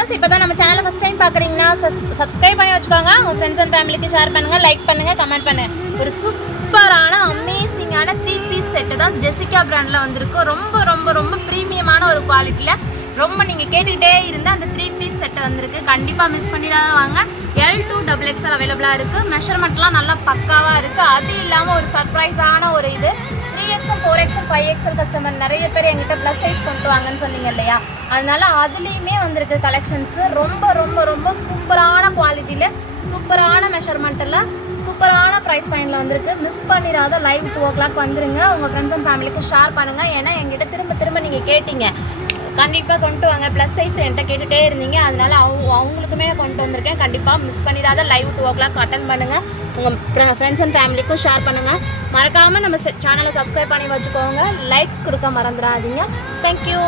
Viewers இப்போதான் நம்ம சேனலை ஃபர்ஸ்ட் டைம் பார்க்குறீங்கன்னா சப்ஸ்கிரைப் பண்ணி வச்சுக்கோங்க. உங்கள் ஃப்ரெண்ட்ஸ் அண்ட் ஃபேமிலிக்கு ஷேர் பண்ணுங்கள், லைக் பண்ணுங்கள், கமெண்ட் பண்ணுங்கள். ஒரு சூப்பரான அமேசிங்கான 3 பீஸ் செட்டு தான் ஜெசிகா பிராண்டில் வந்திருக்கு. ரொம்ப ரொம்ப ரொம்ப ப்ரீமியமான ஒரு குவாலிட்டியில் ரொம்ப நீங்கள் கேட்டுக்கிட்டே இருந்தால் அந்த 3 பீஸ் செட்டு வந்திருக்கு. கண்டிப்பாக மிஸ் பண்ணிடாத வாங்க. L2 XXL அவைலபிளாக இருக்குது. மெஷர்மெண்ட்லாம் நல்லா பக்காவாக இருக்குது. அது இல்லாமல் ஒரு சர்ப்ரைஸான ஒரு இது 3XL 4XL 5XL கஸ்டமர் நிறைய பேர் என்கிட்ட ப்ளஸ் சைஸ் கொண்டு வாங்கன்னு சொன்னீங்க இல்லையா, அதனால அதுலேயுமே வந்திருக்கு கலெக்ஷன்ஸு. ரொம்ப ரொம்ப ரொம்ப சூப்பரான குவாலிட்டியில் சூப்பரான மெஷர்மெண்ட்டில் சூப்பரான ப்ரைஸ் பாயிண்டில் வந்திருக்கு. மிஸ் பண்ணிடாத லைவ் 2 o'clock வந்துருங்க. உங்கள் ஃப்ரெண்ட்ஸ் அண்ட் ஃபேமிலிக்கு ஷேர் பண்ணுங்கள். ஏன்னா என்கிட்ட திரும்ப திரும்ப நீங்கள் கேட்டீங்க கண்டிப்பாக கொண்டு வாங்க, ப்ளஸ் சைஸ் என்கிட்ட கேட்டுகிட்டே இருந்தீங்க. அதனால அவங்களுக்குமே கொண்டு வந்திருக்கேன். கண்டிப்பாக மிஸ் பண்ணிடாத லைவ் 2 o'clock அட்டன் பண்ணுங்கள். உங்கள் ஃப்ரெண்ட்ஸ் அண்ட் ஃபேமிலிக்கும் ஷேர் பண்ணுங்கள். மறக்காமல் நம்ம சேனலை சப்ஸ்கிரைப் பண்ணி வச்சுக்கோங்க. லைக்ஸ் கொடுக்க மறந்துடாதீங்க. தேங்க்யூ.